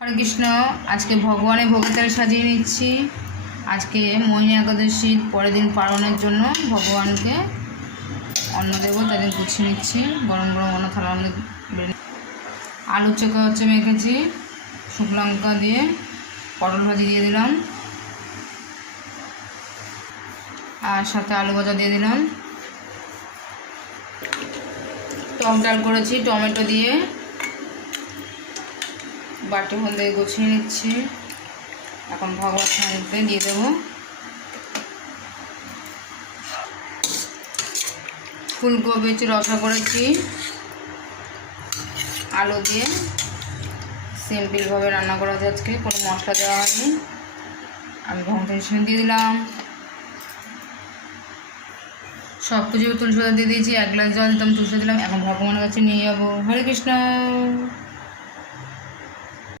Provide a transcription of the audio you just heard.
হরে কৃষ্ণ। আজকে ভগবানের ভোগের থালি সাজিয়ে নিচ্ছি। আজকে মোহিনী একাদশীর পরের দিন পালনের জন্য ভগবানকে অন্ন দেবো, তাই জন্য গুছিয়ে নিচ্ছি। গরম গরম অন্ন থালা অন্ন আলু চোখা মেখেছি, শুকনো লঙ্কা দিয়ে পটল ভাজি দিয়ে দিলাম, আর সাথে আলু ভাজা দিয়ে দিলাম। টক ডাল করেছি টমেটো দিয়ে, বাটি মধ্যে গুছিয়ে নিচ্ছি। এখন ভগবান মধ্যে দিয়ে দেবো। ফুলকপি রসা করেছি আলু দিয়ে, সিম্পলভাবে রান্না করা হয়েছে, আজকে কোনো মশলা দেওয়া হয়নি। আমি ভগবান দিয়ে দিলাম, সব কিছু তুলসী পাতা দিয়ে দিয়েছি। 1 গ্লাস জল দিতাম, তুলসী দিলাম। এখন ভগবানের কাছে নিয়ে যাবো। হরে কৃষ্ণ।